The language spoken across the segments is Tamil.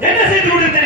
என்ன செய்து கொண்டிருந்த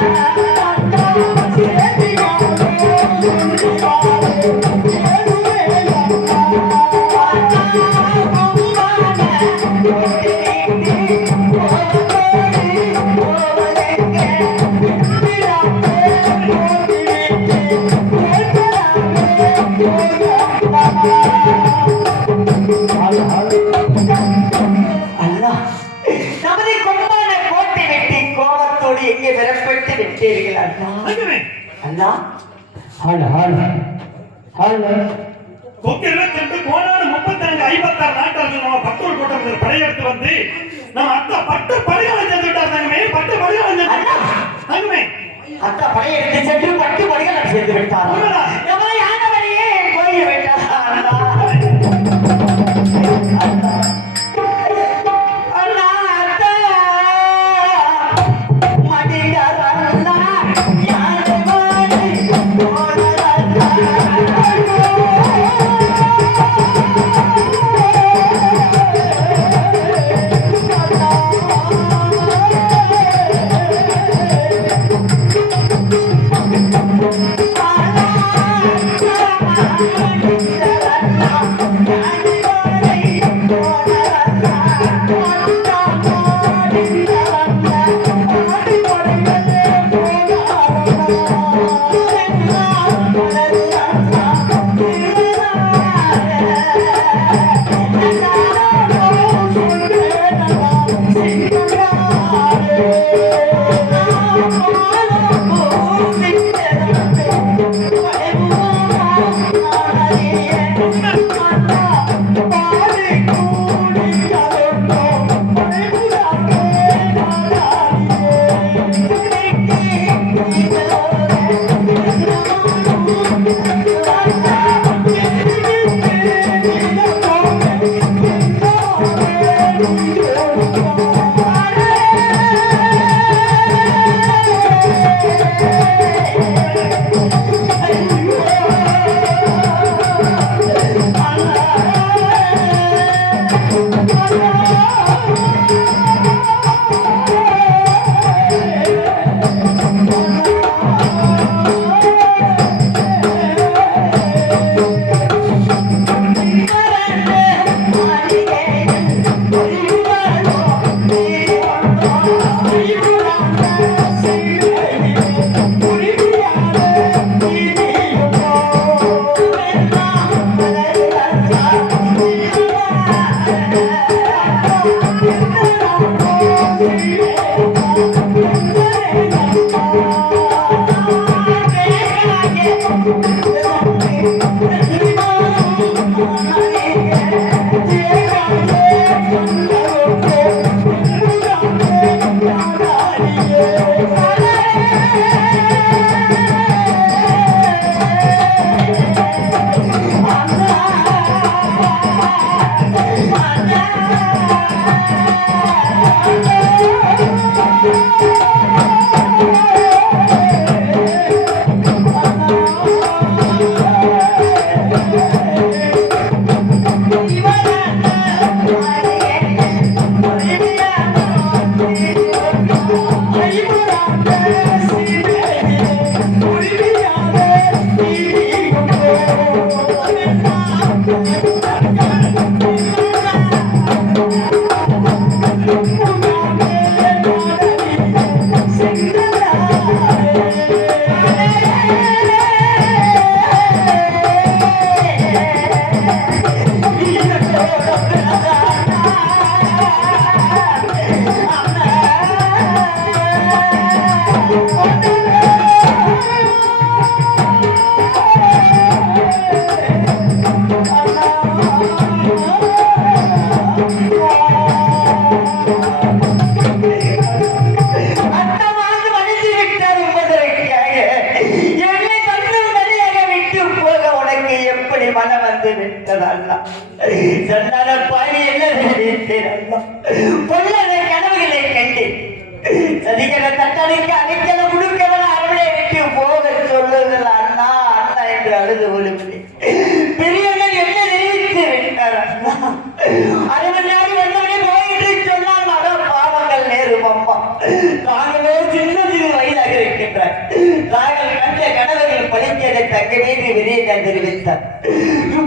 Yeah. அல்லா ஹால் ஹால். ஹால். கொக்கு இருபத்தி கோடான முப்பத்தி நான்கு ஐம்பத்தாறு நாட்டர்கள் நம்ம பத்தூர் கூட்டத்தில் படையெடுத்து வந்து நம்ம அத்தை பட்டு படையாளம் செஞ்சு விட்டார் தங்கமே பட்டு படையாளம். தங்கமே. அத்தா படையெடுத்து சென்று பட்டு படிகள் செய்து விட்டார்?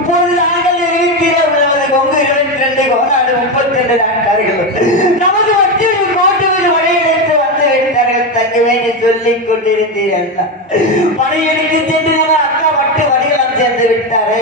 பொருளாங்கள் இருக்கிறது கொங்கு இருபத்தி ரெண்டு கோடாடு முப்பத்தி ரெண்டு நாட்கார்கள் நமது வட்டியில் கோட்டுவது படையெடுத்து வந்து விட்டார்கள் தங்க வேண்டி சொல்லிக் கொண்டிருந்தீர்கள். படையெடுத்து சென்று நம்ம அக்கா பட்டு வடிவம் சேர்ந்து விட்டாரே.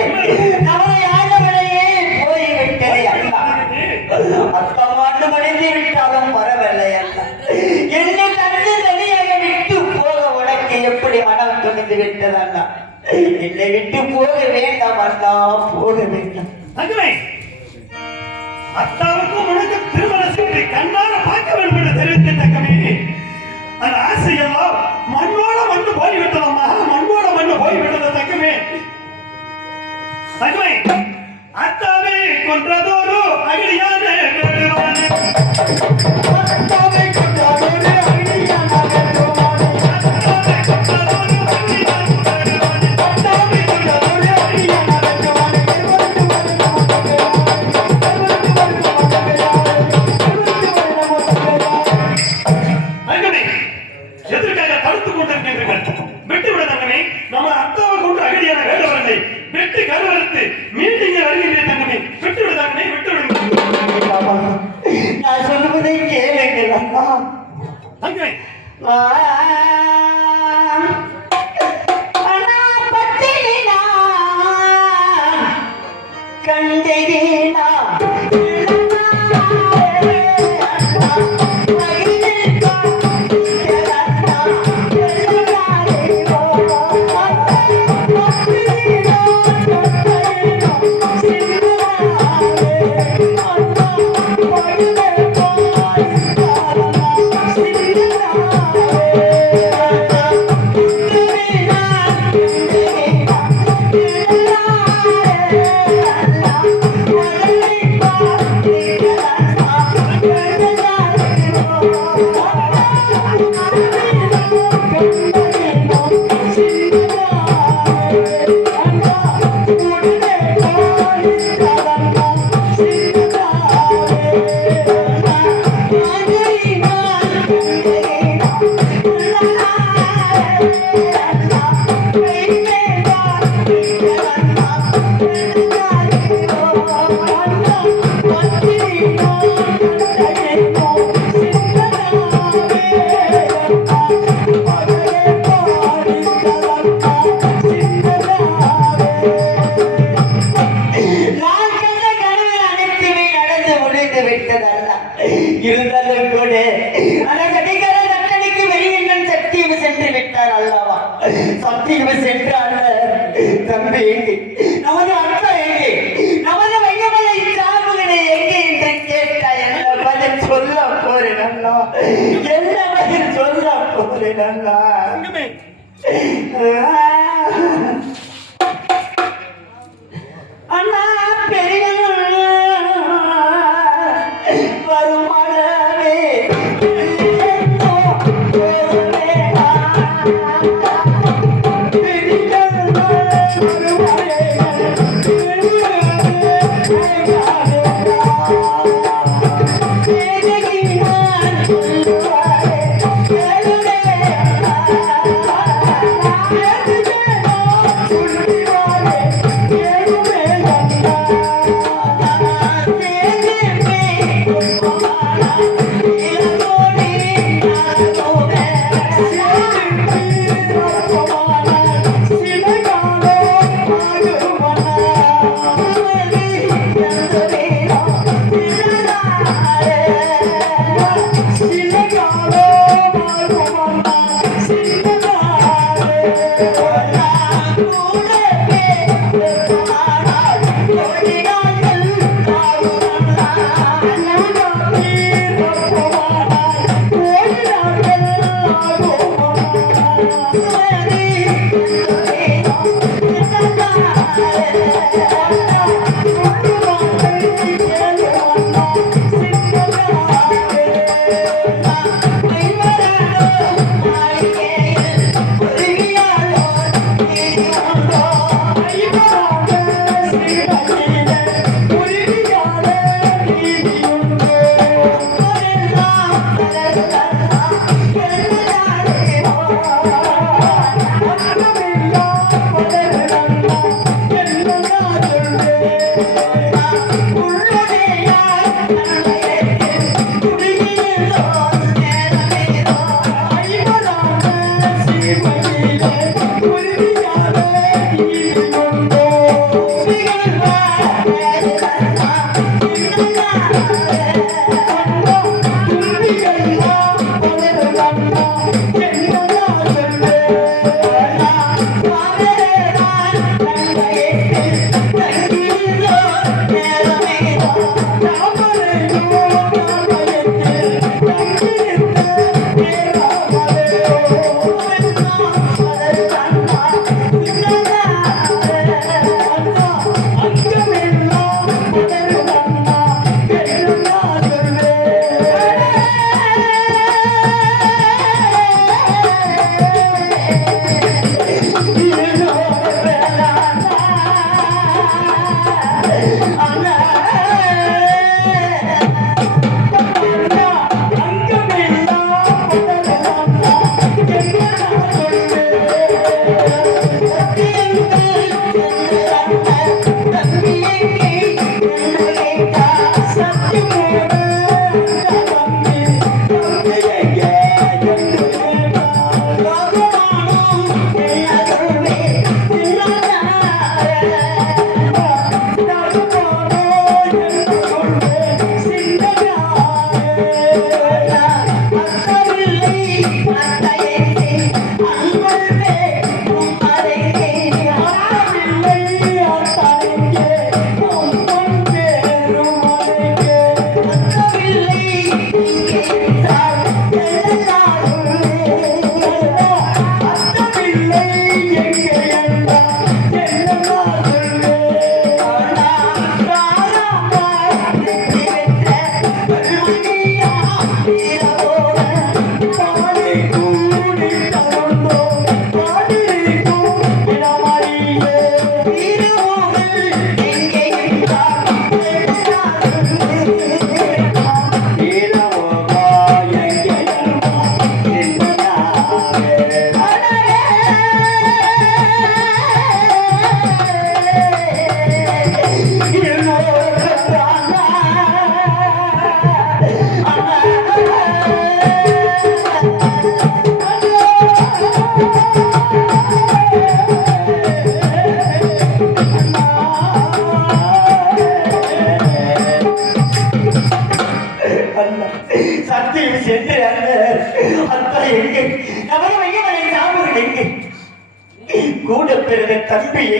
பதுமை அத்தாவே கொன்றதோரோ அகிரியானே பெருமானே அத்தாவே கொன்றதோரோ சக்திகளை சென்றார் தம்பி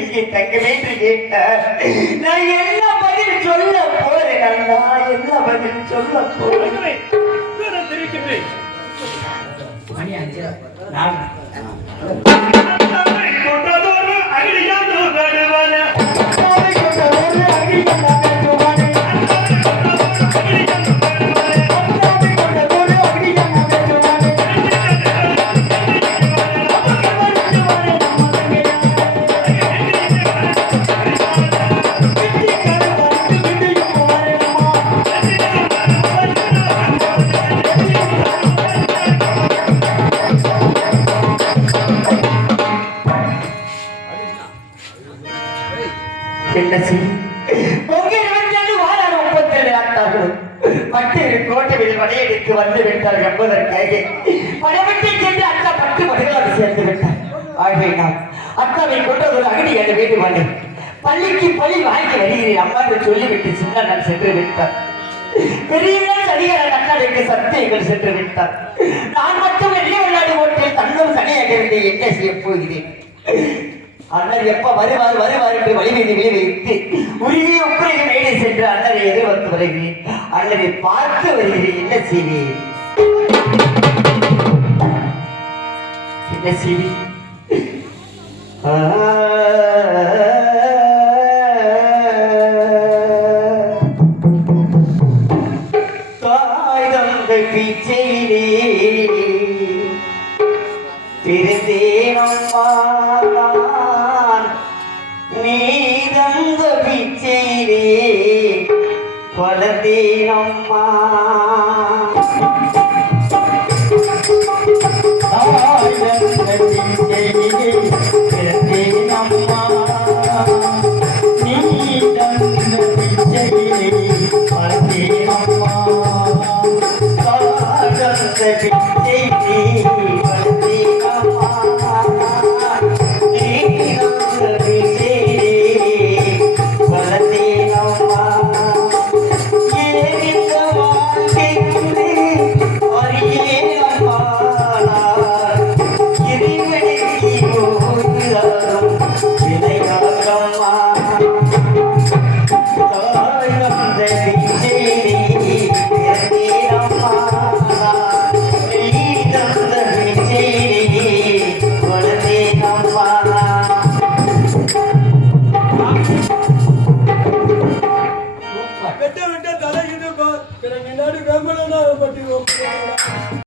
எங்கே தங்கமே என்று கேட்டார். நான் என்ன பதில் சொல்ல போறேன் அண்ணா? என்ன பதில் சொல்ல போறேன்? தெரிவிக்கின்றேன் என்ன செய்ய பொங்கி இருபத்தி வாராறு முப்பத்தேழு நாட்கள் பட்டிரு கோட்டையில் வடையடித்து வந்து விட்டார் என்பதற்காக படவிட்டு சென்று அக்கா பட்டு மணிகளாக சேர்ந்து விட்டார். ஆகவே நான் அக்காவை கொண்டு ஒரு அகடி என் வீட்டு வந்தேன். பள்ளிக்கு பழி வாங்கி வருகிறேன். அம்மா என்று சொல்லிவிட்டு சின்ன நான் சென்று விட்டார். பெரியவன் சரியான கட்டளைக்கு சத்தியங்கள் சென்று விட்டார். நான் மட்டும் வெள்ளை விளையாடு ஓட்டில் தன்னும் தனியாக இருந்து என்ன செய்ய போகிறேன்? அண்ணன் எப்ப வருவார் வருவார் என்று வழிமீது வீடு வைத்து உருகி உப்புரைக்கு மேலே சென்று அண்ணரை எதிர்பார்த்து வருகிறேன் அண்ணனை பார்த்து வருகிறேன் என்ன செய்வேன் என்ன செய்வேன் ஆ.